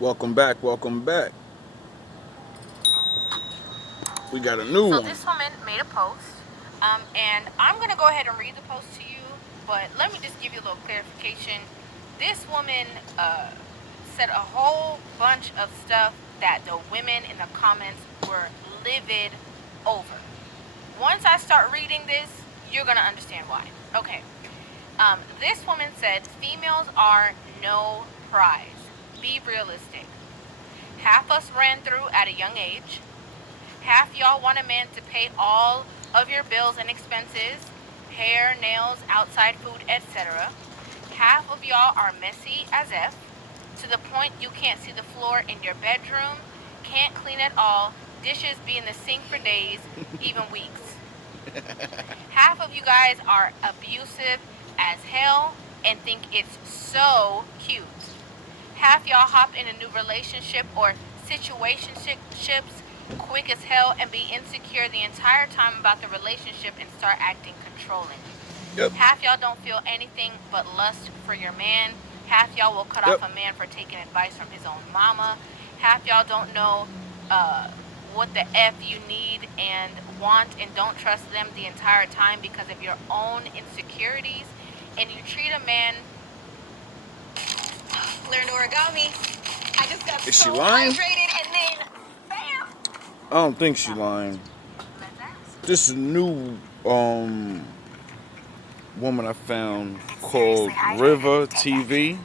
Welcome back, welcome back. We got a new So one. this woman made a post, and I'm gonna go ahead and read the post to you. But let me just give you a little clarification. This woman said a whole bunch of stuff that the women in the comments were livid over. Once I start reading this, you're gonna understand why. Okay. This woman said females are no prize. Be realistic. Half us ran through at a young age. Half y'all want a man to pay all of your bills and expenses, hair, nails, outside food, etc. Half of y'all are messy as F, to the point you can't see the floor in your bedroom, can't clean at all, dishes be in the sink for days, even weeks. Half of you guys are abusive as hell and think it's so cute. Half y'all hop in a new relationship or situationships quick as hell and be insecure the entire time about the relationship and start acting controlling. Yep. Half y'all don't feel anything but lust for your man. Half y'all will cut Yep. off a man for taking advice from his own mama. Half y'all don't know what the F you need and want and don't trust them the entire time because of your own insecurities. And you treat a man. Learned origami. I just got Is so she lying? hydrated and then bam! I don't think she lying. Let's ask. This is a new woman I found It's called seriously hydrated. Rivah Take TV.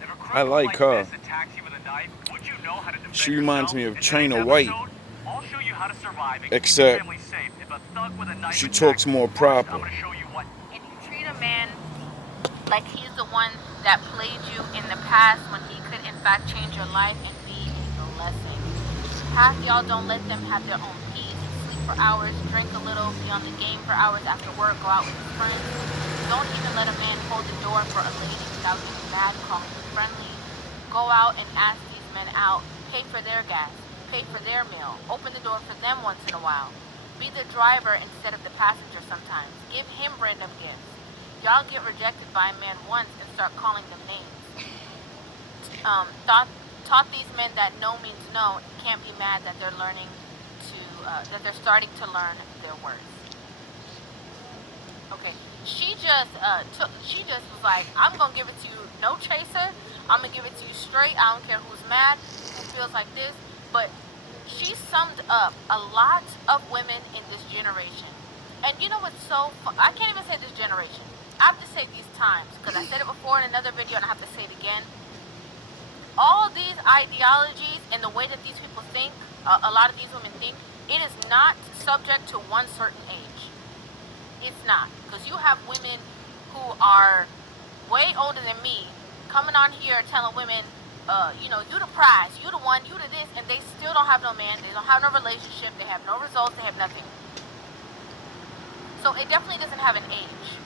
If a I criminal like her. this attacks you with a knife, would you know how to defend She reminds yourself? me of In China today's White, episode, I'll show you how to survive and keep your except family safe if a thug with a knife she attacks talks you. more First, proper. I'm gonna show you what. And you treat a man like he's the one that played you in the past when he could in fact change your life and be a blessing. Half y'all don't let them have their own peace, sleep for hours, drink a little, be on the game for hours after work, go out with his friends. Don't even let a man hold the door for a lady without getting mad, calling you friendly. Go out and ask these men out, pay for their gas, pay for their meal, open the door for them once in a while. Be the driver instead of the passenger sometimes. Give him random gifts. Y'all get rejected by a man once and start calling them names. Taught these men that no means no. Can't be mad that they're learning that they're starting to learn their worth. Okay, she just was like, I'm gonna give it to you no chaser. I'm gonna give it to you straight. I don't care who's mad, who feels like this. But she summed up a lot of women in this generation. And you know what's I can't even say this generation. I have to say these times because I said it before in another video and I have to say it again. All these ideologies and the way that these people think, a lot of these women think, it is not subject to one certain age. It's not. Because you have women who are way older than me coming on here telling women, you the prize, you the one, you the this, and they still don't have no man, they don't have no relationship, they have no results, they have nothing. So it definitely doesn't have an age.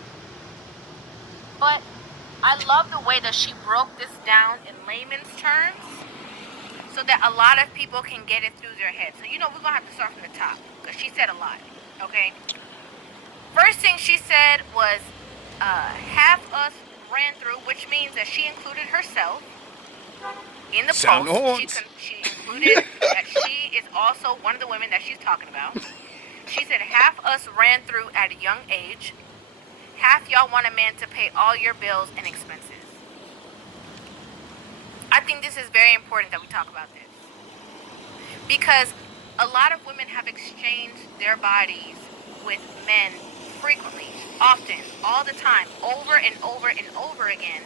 But I love the way that she broke this down in layman's terms so that a lot of people can get it through their head. So, we're going to have to start from the top because she said a lot, okay? First thing she said was half us ran through, which means that she included herself in the Sound the post. horns. She included that she is also one of the women that she's talking about. She said half us ran through at a young age. Half y'all want a man to pay all your bills and expenses. I think this is very important that we talk about this. Because a lot of women have exchanged their bodies with men frequently, often, all the time, over and over and over again.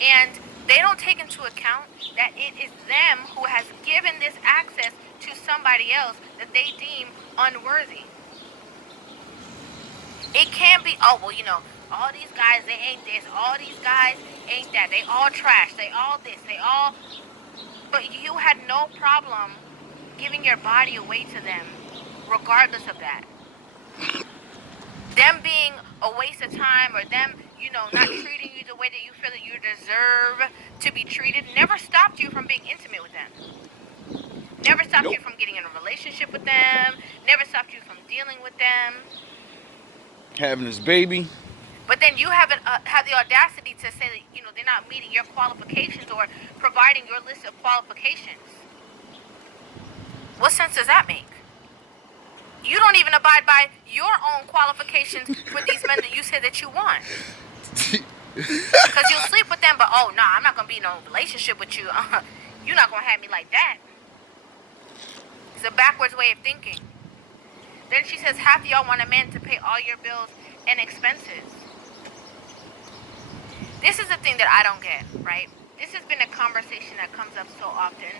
And they don't take into account that it is them who has given this access to somebody else that they deem unworthy. It can't be, all these guys, they ain't this. All these guys ain't that. They all trash. They all this. But you had no problem giving your body away to them, regardless of that. Them being a waste of time or them, not treating you the way that you feel that you deserve to be treated never stopped you from being intimate with them. Never stopped you from getting in a relationship with them. Never stopped you from dealing with them. Having this baby. But then you have the audacity to say that, they're not meeting your qualifications or providing abiding your list of qualifications. What sense does that make? You don't even abide by your own qualifications for these men that you say that you want. Because you'll sleep with them, but oh, nah, I'm not going to be in no relationship with you. You're not going to have me like that. It's a backwards way of thinking. Then she says, half of y'all want a man to pay all your bills and expenses. This is the thing that I don't get, right? This has been a conversation that comes up so often.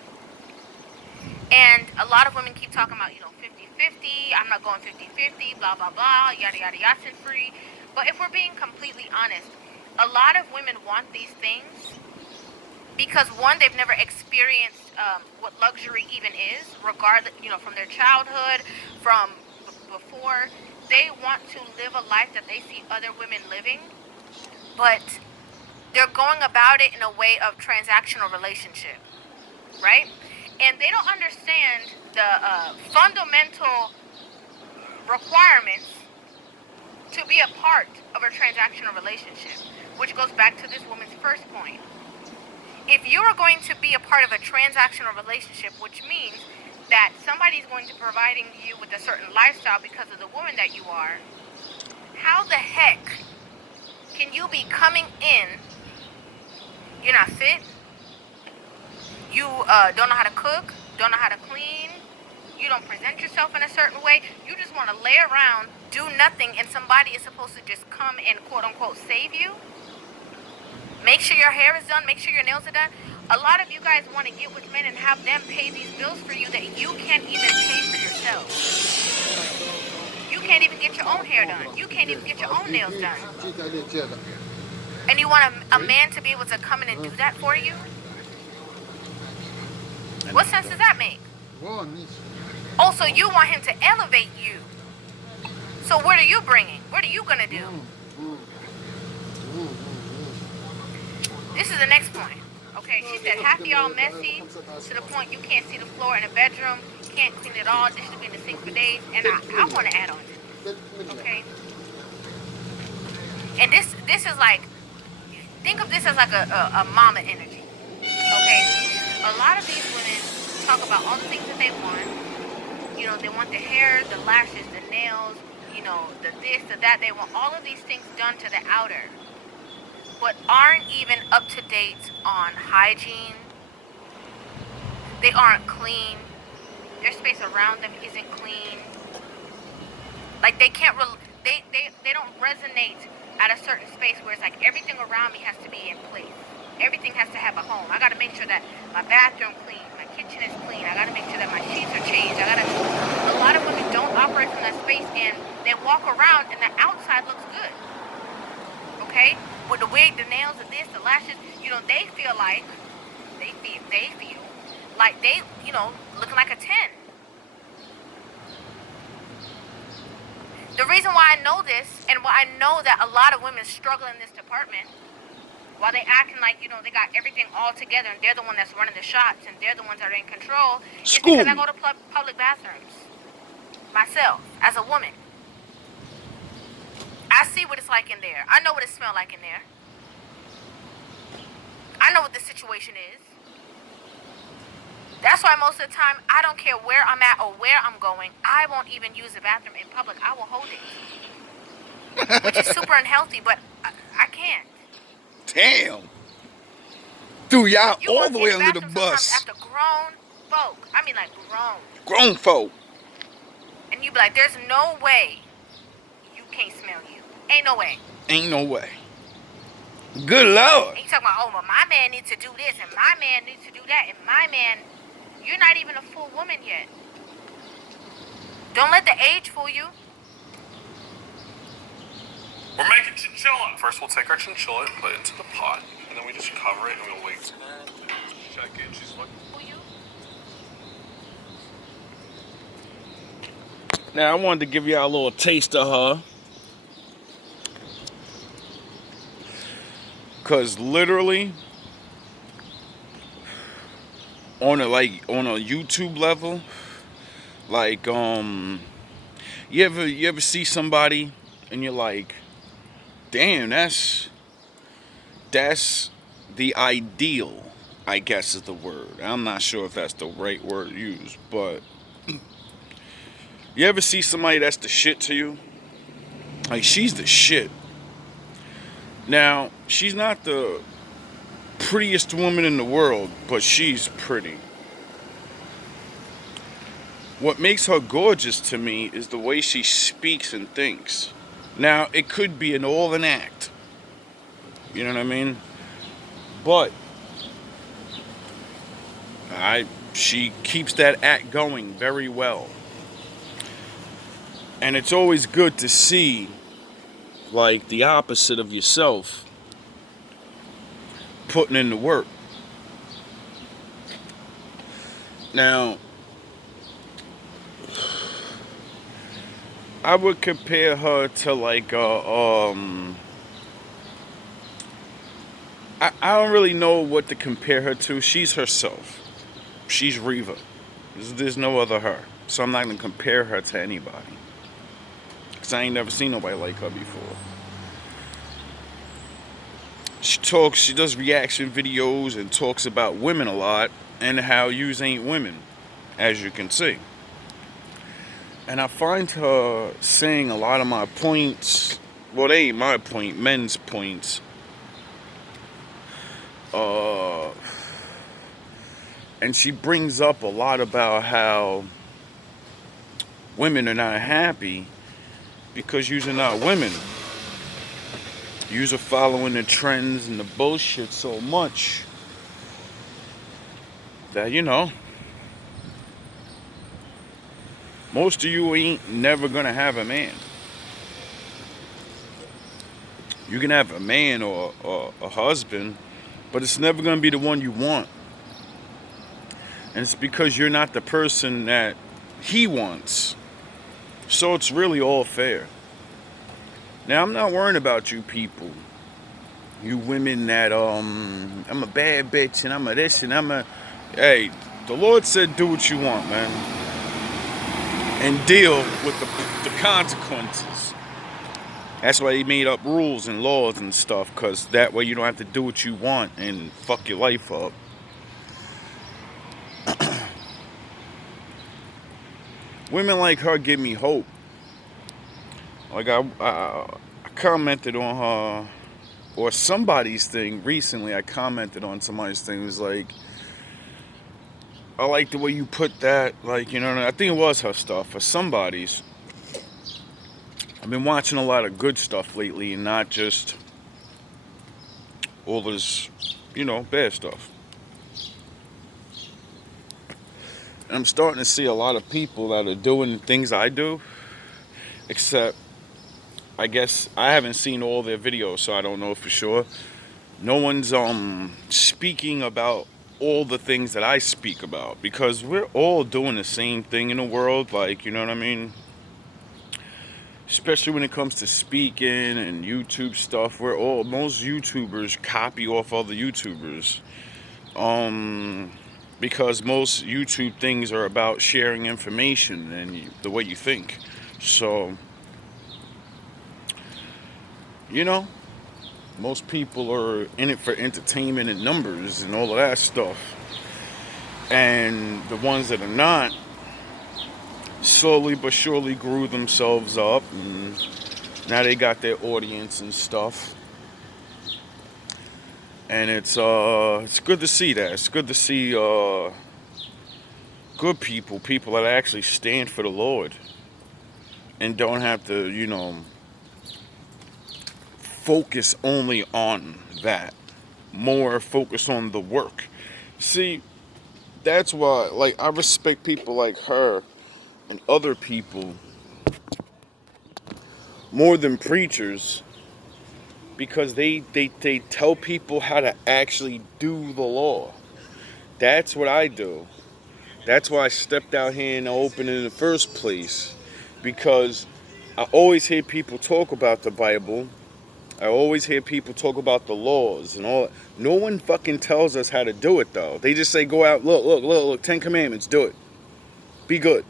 And a lot of women keep talking about, 50-50, I'm not going 50-50, blah, blah, blah, yada, yada, yada, free. But if we're being completely honest, a lot of women want these things because, one, they've never experienced what luxury even is, regardless, from their childhood, from before. They want to live a life that they see other women living, but they're going about it in a way of transactional relationship, right? And they don't understand the fundamental requirements to be a part of a transactional relationship, which goes back to this woman's first point. If you are going to be a part of a transactional relationship, which means that somebody's going to be providing you with a certain lifestyle because of the woman that you are, how the heck can you be coming in, you're not fit, you don't know how to cook, don't know how to clean, you don't present yourself in a certain way, you just want to lay around, do nothing, and somebody is supposed to just come and quote-unquote save you? Make sure your hair is done, make sure your nails are done. A lot of you guys want to get with men and have them pay these bills for you that you can't even pay for yourself. You can't even get your own hair done. You can't even get your own nails done. And you want a man to be able to come in and do that for you? What sense does that make? Also, you want him to elevate you. So what are you bringing? What are you going to do? This is the next point. Okay, she said, half of y'all messy to the point you can't see the floor in the bedroom, can't clean it all, dishes be in the sink for days, and I want to add on to this. Okay? And this is like, think of this as like a mama energy. Okay? A lot of these women talk about all the things that they want. They want the hair, the lashes, the nails, the this, the that. They want all of these things done to the outer, but aren't even up to date on hygiene. They aren't clean. Their space around them isn't clean. Like they can't, they don't resonate at a certain space where it's like everything around me has to be in place. Everything has to have a home. I got to make sure that my bathroom clean, my kitchen is clean. I got to make sure that my sheets are changed. A lot of women don't operate from that space, and they walk around and the outside looks good. Okay? With the wig, the nails, the this, the lashes, they feel like they feel like they, looking like a 10. The reason why I know this, and why I know that a lot of women struggle in this department, while they acting like, they got everything all together and they're the one that's running the shots and they're the ones that are in control, is because I go to public bathrooms myself as a woman. I see what it's like in there. I know what it smells like in there. I know what the situation is. That's why most of the time, I don't care where I'm at or where I'm going, I won't even use the bathroom in public. I will hold it. Which is super unhealthy, but I can't. Damn. Threw y'all You all walk the in way the under the bathroom bus. sometimes after grown folk. I mean like grown. Grown folk. And you be like, there's no way you can't smell you. Ain't no way. Ain't no way. Good Lord. And you talking about, oh, well, my man needs to do this, and my man needs to do that, and my man, you're not even a full woman yet. Don't let the age fool you. We're making chinchilla. First, we'll take our chinchilla and put it into the pot, and then we just cover it and we'll wait. Check in. She's looking. Fool you? Now, I wanted to give y'all a little taste of her. Because literally, on a YouTube level, like, you ever see somebody and you're like, damn, that's the ideal I guess is the word. I'm not sure if that's the right word to use, but you ever see somebody that's the shit to you? Like, she's the shit. Now, she's not the prettiest woman in the world, but she's pretty. What makes her gorgeous to me is the way she speaks and thinks. Now, it could be all an act. You know what I mean? But she keeps that act going very well. And it's always good to see, like, the opposite of yourself putting in the work. Now, I would compare her to like I don't really know what to compare her to. She's herself. She's Rivah. There's no other her. So I'm not gonna compare her to anybody. Cause I ain't never seen nobody like her before. She does reaction videos and talks about women a lot and how yous ain't women, as you can see. And I find her saying a lot of my points. Well, they ain't my point, men's points. And she brings up a lot about how women are not happy because you're not women. You're following the trends and the bullshit so much that, you know, most of you ain't never gonna have a man. You can have a man or a husband, but it's never gonna be the one you want. And it's because you're not the person that he wants. So it's really all fair. Now, I'm not worrying about you people. You women that, I'm a bad bitch and I'm a this and I'm a... Hey, the Lord said do what you want, man. And deal with the consequences. That's why he made up rules and laws and stuff, because that way you don't have to do what you want and fuck your life up. Women like her give me hope. Like I commented on her, or somebody's thing recently. I commented on somebody's thing. It was like, I like the way you put that, like, you know, I think it was her stuff, or somebody's. I've been watching a lot of good stuff lately, and not just all this, you know, bad stuff. And I'm starting to see a lot of people that are doing things I do, except, I guess, I haven't seen all their videos, so I don't know for sure. No one's speaking about all the things that I speak about, because we're all doing the same thing in the world, like, you know what I mean? Especially when it comes to speaking and YouTube stuff, most YouTubers copy off other YouTubers. Because most YouTube things are about sharing information and the way you think. So, you know, most people are in it for entertainment and numbers and all of that stuff. And the ones that are not, slowly but surely grew themselves up, and now they got their audience and stuff. And it's good to see that. It's good to see good people that actually stand for the Lord and don't have to, you know, focus only on that. More focus on the work. See, that's why, like, I respect people like her and other people more than preachers, because they tell people how to actually do the law. That's what I do. That's why I stepped out here and opened in the first place, because I always hear people talk about the Bible. I always hear people talk about the laws and all. No one fucking tells us how to do it, though. They just say, go out, look, 10 commandments, do it. Be good.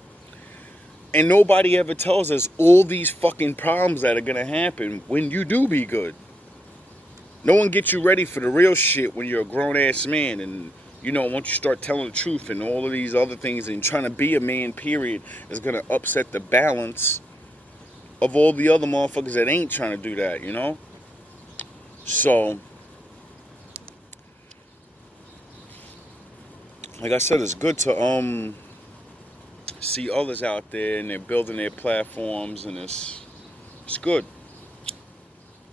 And nobody ever tells us all these fucking problems that are going to happen when you do be good. No one gets you ready for the real shit when you're a grown-ass man and you know, once you start telling the truth and all of these other things and trying to be a man, period, is going to upset the balance of all the other motherfuckers that ain't trying to do that, you know? So, like I said, it's good to see others out there and they're building their platforms, and it's good.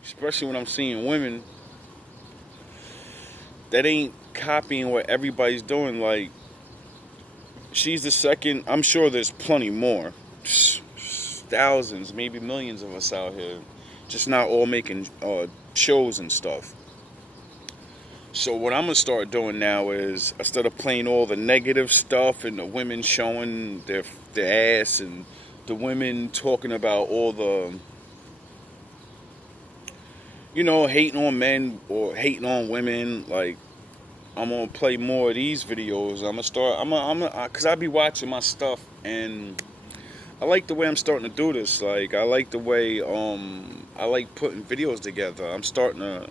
Especially when I'm seeing women that ain't copying what everybody's doing. Like, she's the second. I'm sure there's plenty more. Thousands, maybe millions of us out here. Just not all making shows and stuff. So what I'm going to start doing now is, instead of playing all the negative stuff and the women showing their ass and the women talking about all the, you know, hating on men or hating on women, like, I'm going to play more of these videos. Because I be watching my stuff, and I like the way I'm starting to do this. Like, I like the way, I like putting videos together. I'm starting to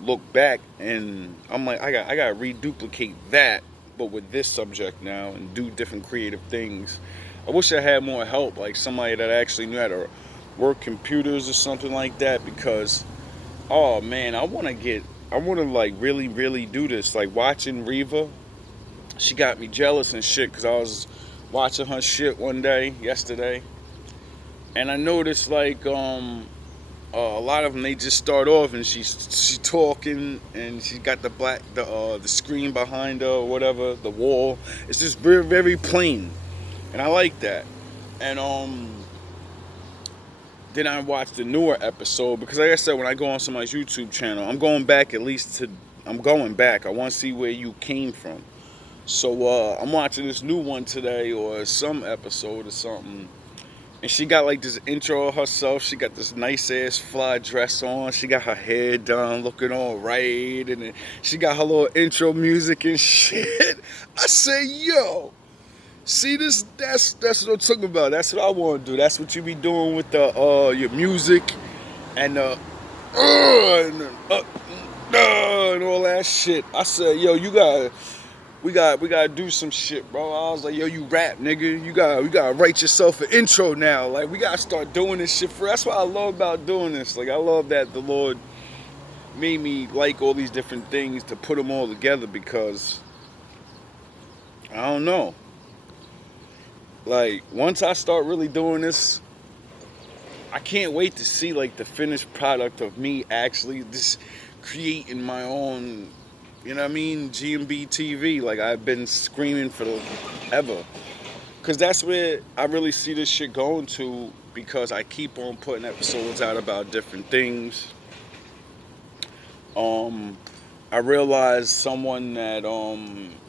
look back, and I'm like, I got to reduplicate that, but with this subject now, and do different creative things. I wish I had more help, like somebody that actually knew how to work computers or something like that, because, oh man, I want to like really, really do this. Like, watching Rivah, she got me jealous and shit, because I was watching her shit one day, yesterday, and I noticed, like, a lot of them, they just start off and she's talking, and she got the screen behind her or whatever, the wall. It's just very, very plain, and I like that. And then I watched the newer episode, because like I said, when I go on somebody's YouTube channel, I'm going back. I want to see where you came from. So I'm watching this new one today, or some episode or something. And she got like this intro of herself. She got this nice ass fly dress on. She got her hair done, looking all right. And then she got her little intro music and shit. I say, yo, see this? That's what I'm talking about. That's what I want to do. That's what you be doing with the your music and and all that shit. I said, yo, we gotta do some shit, bro. I was like, yo, you rap, nigga. You gotta write yourself an intro now. Like, we gotta start doing this shit. That's what I love about doing this. Like, I love that the Lord made me like all these different things, to put them all together, because I don't know. Like, once I start really doing this, I can't wait to see like the finished product of me actually just creating my own, you know what I mean, GMB TV. Like, I've been screaming for ever, because that's where I really see this shit going to, because I keep on putting episodes out about different things. I realize someone that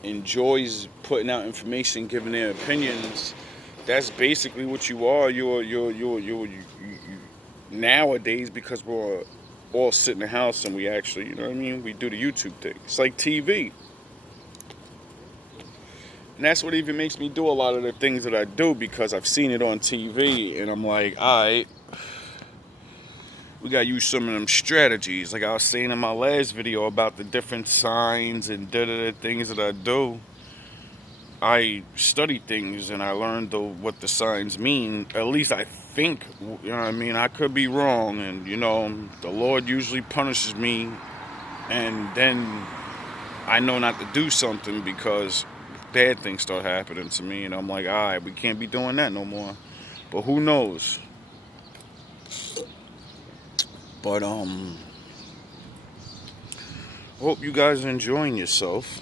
enjoys putting out information, giving their opinions. That's basically what you are. You're nowadays, because we're all sit in the house and we actually, you know what I mean, we do the YouTube thing. It's like TV. And that's what even makes me do a lot of the things that I do, because I've seen it on TV, and I'm like, alright, we gotta use some of them strategies. Like I was saying in my last video about the different signs and things that I do. I study things and I learned what the signs mean. At least I think, you know what I mean? I could be wrong, and you know, the Lord usually punishes me, and then I know not to do something because bad things start happening to me, and I'm like, alright, we can't be doing that no more. But who knows? But hope you guys are enjoying yourself.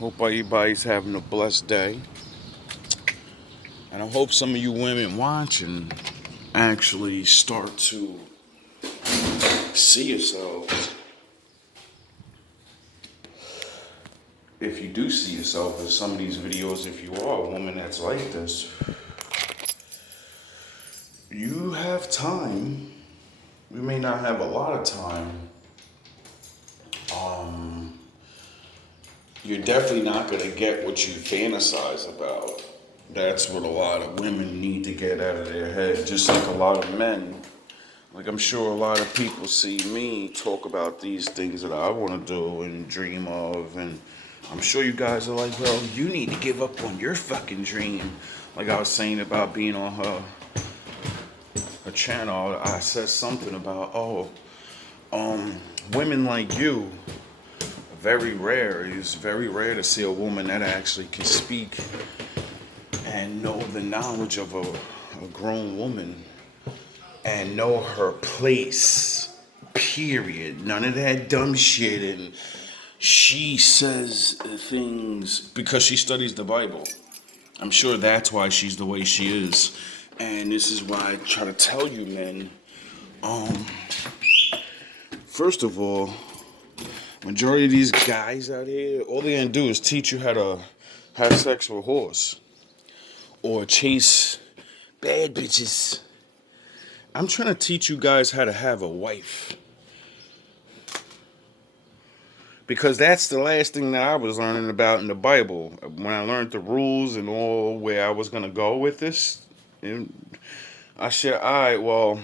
Hope everybody's having a blessed day. And I hope some of you women watching actually start to see yourselves. If you do see yourself in some of these videos, if you are a woman that's like this, you have time. We may not have a lot of time. You're definitely not going to get what you fantasize about. That's what a lot of women need to get out of their head. Just like a lot of men. Like, I'm sure a lot of people see me talk about these things that I want to do and dream of, and I'm sure you guys are like, well, you need to give up on your fucking dream. Like I was saying about being on her channel, I said something about, women like you are very rare. It's very rare to see a woman that actually can speak and know the knowledge of a grown woman and know her place. Period. None of that dumb shit. And she says things because she studies the Bible. I'm sure that's why she's the way she is. And this is why I try to tell you, men. First of all, majority of these guys out here, all they're gonna do is teach you how to have sex with a horse or chase bad bitches. I'm trying to teach you guys how to have a wife. Because that's the last thing that I was learning about in the Bible. When I learned the rules and all where I was going to go with this, I said, alright, well,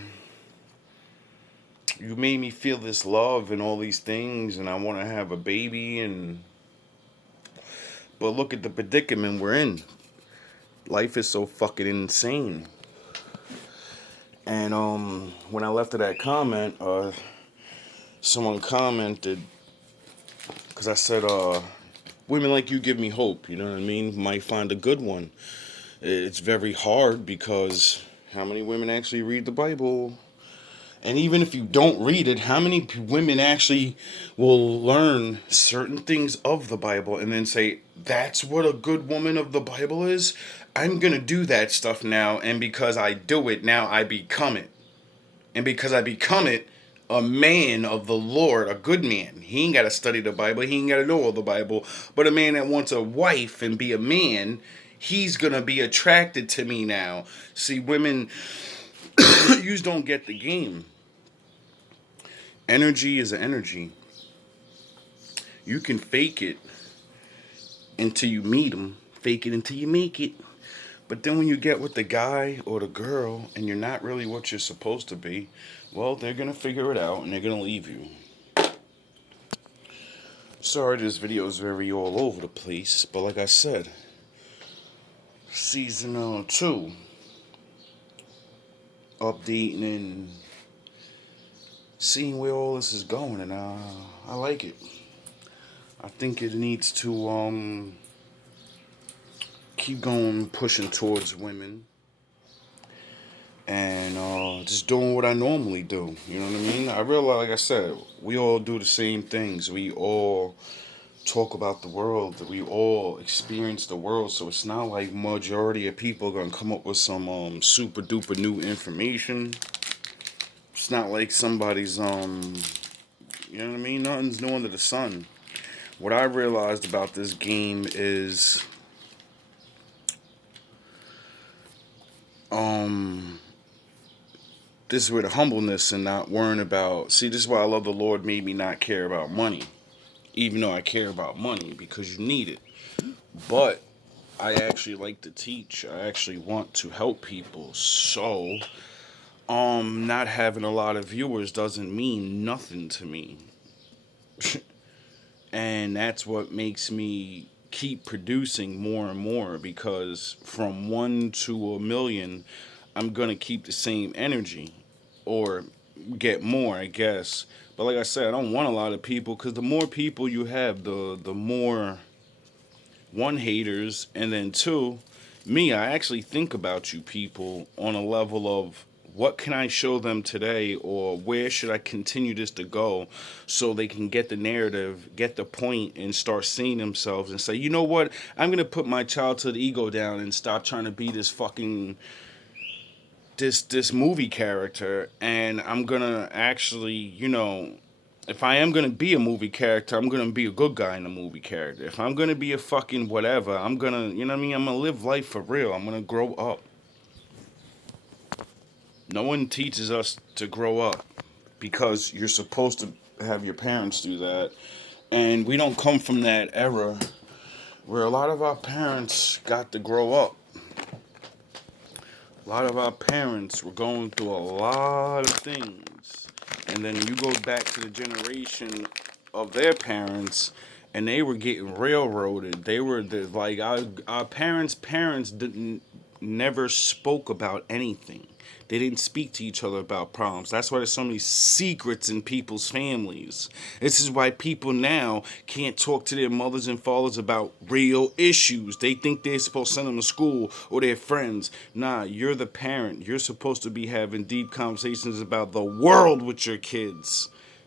you made me feel this love and all these things, and I want to have a baby, but look at the predicament we're in. Life is so fucking insane. And when I left that comment, someone commented, because I said, women like you give me hope, you know what I mean? Might find a good one. It's very hard because how many women actually read the Bible? And even if you don't read it, how many women actually will learn certain things of the Bible and then say, that's what a good woman of the Bible is? I'm going to do that stuff now, and because I do it, now I become it. And because I become it, a man of the Lord, a good man. He ain't got to study the Bible. He ain't got to know all the Bible. But a man that wants a wife and be a man, he's going to be attracted to me now. See, women, you don't get the game. Energy is energy. You can fake it until you meet him. Fake it until you make it. But then when you get with the guy or the girl and you're not really what you're supposed to be, well, they're going to figure it out and they're going to leave you. Sorry, this video is very all over the place, but like I said, season 2, updating and seeing where all this is going, and I like it. I think it needs to keep going, pushing towards women, and just doing what I normally do. You know what I mean? I realize, like I said, we all do the same things. We all talk about the world. We all experience the world. So it's not like majority of people are gonna come up with some super duper new information. It's not like somebody's you know what I mean? Nothing's new under the sun. What I realized about this game is this is where the humbleness and not worrying about. See, this is why I love the Lord made me not care about money, even though I care about money because you need it. But I actually like to teach. I actually want to help people. So not having a lot of viewers doesn't mean nothing to me. And that's what makes me keep producing more and more, because from 1 to a million, I'm going to keep the same energy or get more, I guess. But like I said, I don't want a lot of people, because the more people you have, the more, one, haters, and then two, me, I actually think about you people on a level of what can I show them today, or where should I continue this to go so they can get the narrative, get the point, and start seeing themselves and say, you know what, I'm going to put my childhood ego down and stop trying to be this fucking this movie character, and I'm going to actually, you know, if I am going to be a movie character, I'm going to be a good guy in a movie character. If I'm going to be a fucking whatever, I'm going to, you know what I mean, I'm going to live life for real. I'm going to grow up. No one teaches us to grow up, because you're supposed to have your parents do that. And we don't come from that era where a lot of our parents got to grow up. A lot of our parents were going through a lot of things. And then you go back to the generation of their parents, and they were getting railroaded. They were like our parents didn't never spoke about anything. They didn't speak to each other about problems. That's why there's so many secrets in people's families. This is why people now can't talk to their mothers and fathers about real issues. They think they're supposed to send them to school or their friends. Nah, you're the parent. You're supposed to be having deep conversations about the world with your kids.